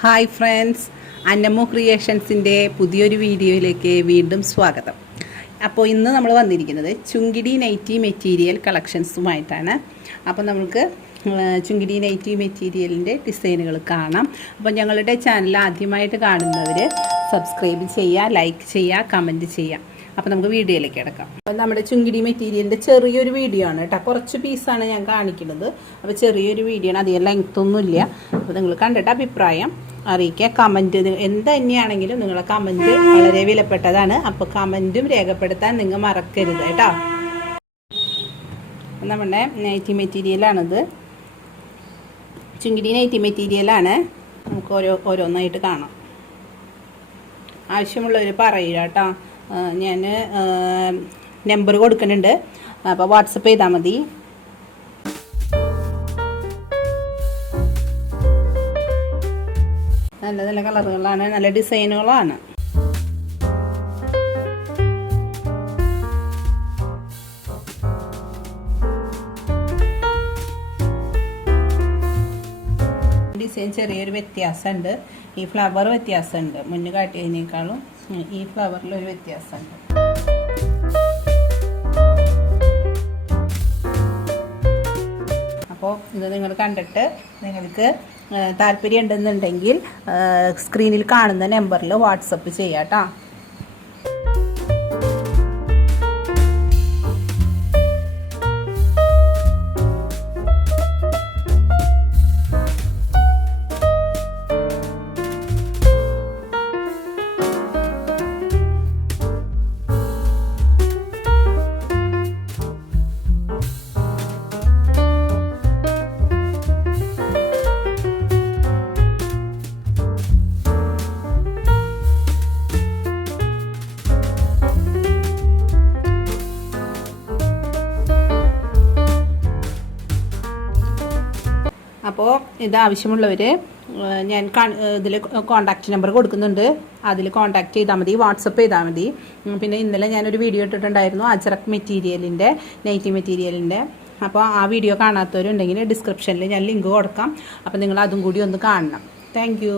Hi friends, അന്നമ്മു ക്രിയേഷൻസിൻ്റെ പുതിയൊരു വീഡിയോയിലേക്ക് വീണ്ടും സ്വാഗതം. അപ്പോൾ ഇന്ന് നമ്മൾ വന്നിരിക്കുന്നത് ചുങ്കിടി നൈറ്റി മെറ്റീരിയൽ കളക്ഷൻസുമായിട്ടാണ്. അപ്പോൾ നമുക്ക് ചുങ്കിടി നൈറ്റി മെറ്റീരിയലിൻ്റെ ഡിസൈനുകൾ കാണാം. അപ്പോൾ ഞങ്ങളുടെ ചാനൽ ആദ്യമായിട്ട് കാണുന്നവർ സബ്സ്ക്രൈബ് ചെയ്യുക, ലൈക്ക് ചെയ്യുക, കമൻറ്റ് ചെയ്യുക. അപ്പോൾ നമുക്ക് വീഡിയോയിലേക്ക് കിടക്കാം. അപ്പോൾ നമ്മുടെ ചുങ്കിടി മെറ്റീരിയലിൻ്റെ ചെറിയൊരു വീഡിയോ ആണ് കേട്ടോ, കുറച്ച് പീസാണ് ഞാൻ കാണിക്കുന്നത്. അപ്പോൾ ചെറിയൊരു വീഡിയോ ആണ്, അധികം ലെങ്ത്തൊന്നുമില്ല. അപ്പോൾ നിങ്ങൾ കണ്ടിട്ട് അഭിപ്രായം അറിയിക്കുക. കമൻറ്റ് എന്ത് തന്നെയാണെങ്കിലും നിങ്ങളെ കമൻറ്റ് വളരെ വിലപ്പെട്ടതാണ്. അപ്പോൾ കമൻറ്റും രേഖപ്പെടുത്താൻ നിങ്ങൾ മറക്കരുത് കേട്ടോ. നമ്മുടെ നൈറ്റി മെറ്റീരിയലാണിത്, ചുങ്കിടി നൈറ്റി മെറ്റീരിയലാണ്. നമുക്ക് ഓരോന്നായിട്ട് കാണാം. ആവശ്യമുള്ളവർ പറയുക കേട്ടോ. ഞാൻ നമ്പർ കൊടുക്കുന്നുണ്ട്, അപ്പോൾ വാട്സപ്പ് ചെയ്താൽ മതി. നല്ല നല്ല കളറുകളാണ്, നല്ല ഡിസൈനുകളാണ്. ഡിസൈൻ ചെറിയൊരു വ്യത്യാസമുണ്ട്. ഈ ഫ്ലവർ വ്യത്യാസമുണ്ട്, മുന്നേ കാട്ടിയതിനേക്കാളും ഈ ഫ്ലവറിലൊരു വ്യത്യാസമുണ്ട്. അപ്പോൾ ഇത് നിങ്ങൾ കണ്ടിട്ട് നിങ്ങൾക്ക് താല്പര്യം ഉണ്ടെന്നുണ്ടെങ്കിൽ സ്ക്രീനിൽ കാണുന്ന നമ്പറിൽ വാട്സപ്പ് ചെയ്യാം കേട്ടോ. അപ്പോൾ ഇത് ആവശ്യമുള്ളവർ ഞാൻ ഇതിൽ കോൺടാക്റ്റ് നമ്പർ കൊടുക്കുന്നുണ്ട്, അതിൽ കോൺടാക്റ്റ് ചെയ്താൽ മതി, വാട്സപ്പ് ചെയ്താൽ മതി. പിന്നെ ഇന്നലെ ഞാനൊരു വീഡിയോ ഇട്ടിട്ടുണ്ടായിരുന്നു അജ്രക് മെറ്റീരിയലിൻ്റെ, നൈറ്റി മെറ്റീരിയലിൻ്റെ. അപ്പോൾ ആ വീഡിയോ കാണാത്തവരുണ്ടെങ്കിൽ ഡിസ്ക്രിപ്ഷനിൽ ഞാൻ ലിങ്ക് കൊടുക്കാം. അപ്പോൾ നിങ്ങൾ അതും കൂടി ഒന്ന് കാണണം. താങ്ക്